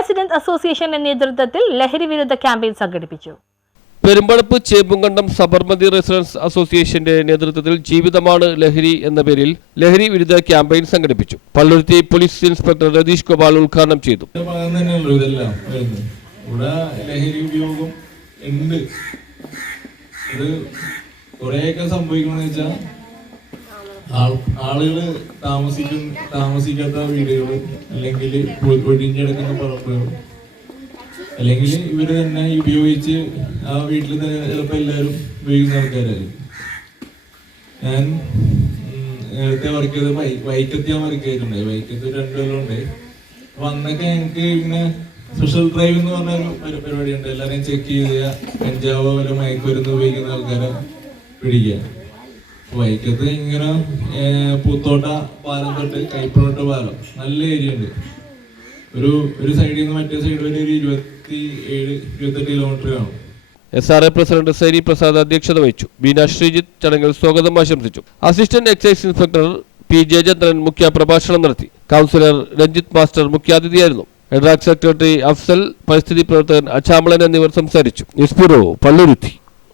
Residence അസോസിയേഷന്റെ നേതൃത്വത്തിൽ ലഹരി വിരുദ്ധ ക്യാമ്പയിൻ സംഘടിപ്പിച്ചു. പെരുമ്പടപ്പ് ചേമ്പുംകണ്ടം സബർമതി റെസിഡൻസ് അസോസിയേഷന്റെ നേതൃത്വത്തിൽ ജീവിതമാണ് ലഹരി എന്ന പേരിൽ ലഹരി വിരുദ്ധ ക്യാമ്പയിൻ സംഘടിപ്പിച്ചു. പള്ളുരുത്തി പോലീസ് ഇൻസ്പെക്ടർ രതീഷ് ഗോപാൽ ഉദ്ഘാടനം ചെയ്തു. ലഹരി ഉപയോഗം ഉണ്ട്. ഇത് കുറെയൊക്കെ സംഭവിക്കണമെന്ന് വെച്ചാൽ ആളുകൾ താമസിക്കാത്ത വീടുകൾ, അല്ലെങ്കിൽ ഒഴിഞ്ഞെടുക്കുന്ന പറമ്പുകൾ, അല്ലെങ്കിൽ ഇവര് തന്നെ ഉപയോഗിച്ച് ആ വീട്ടിൽ തന്നെ ചിലപ്പോൾ എല്ലാവരും ഉപയോഗിക്കുന്ന ആൾക്കാരായിരിക്കും. ഞാൻ നേരത്തെ വർക്ക് ചെയ്ത് വൈക്കത്ത് ഞാൻ വർക്ക് ചെയ്തിട്ടുണ്ടായി. വൈക്കത്ത് 2 കൊല്ലമുണ്ട്. അപ്പൊ അന്നൊക്കെ ഞങ്ങൾക്ക് ഇങ്ങനെ സ്പെഷ്യൽ ഡ്രൈവ് എന്ന് പറഞ്ഞ പരിപാടിയുണ്ട്. എല്ലാവരെയും ചെക്ക് ചെയ്യുക, കഞ്ചാവോ വല്ല മയക്കുമരുന്ന് ഉപയോഗിക്കുന്ന ആൾക്കാരെ പിടിക്കുക. വൈക്കത്ത് ഇങ്ങനെ പൂത്തോട്ട പാലം തൊട്ട് കൈപ്പുറോട്ട് പാലം നല്ല ഏരിയ ഉണ്ട്. ഒരു സൈഡിൽ നിന്ന് മറ്റേ സൈഡ് വരെ ഒരു 27-28 കിലോമീറ്റർ കാണും. SRA പ്രസിഡന്റ് സൈനി പ്രസാദ് അധ്യക്ഷത വഹിച്ചു. ബീന ശ്രീജിത്ത് ചടങ്ങിൽ സ്വാഗതം ആശംസിച്ചു. Assistant excise inspector P. Jayachandran മുഖ്യ പ്രഭാഷണം നടത്തി. കൗൺസിലർ രഞ്ജിത്ത് മാസ്റ്റർ മുഖ്യാതിഥിയായിരുന്നു. എഡ്രാക് സെക്രട്ടറി അഫ്സൽ, പരിസ്ഥിതി പ്രവർത്തകൻ അച്ചാമളൻ എന്നിവർ സംസാരിച്ചു. News bureau, Palluruthy.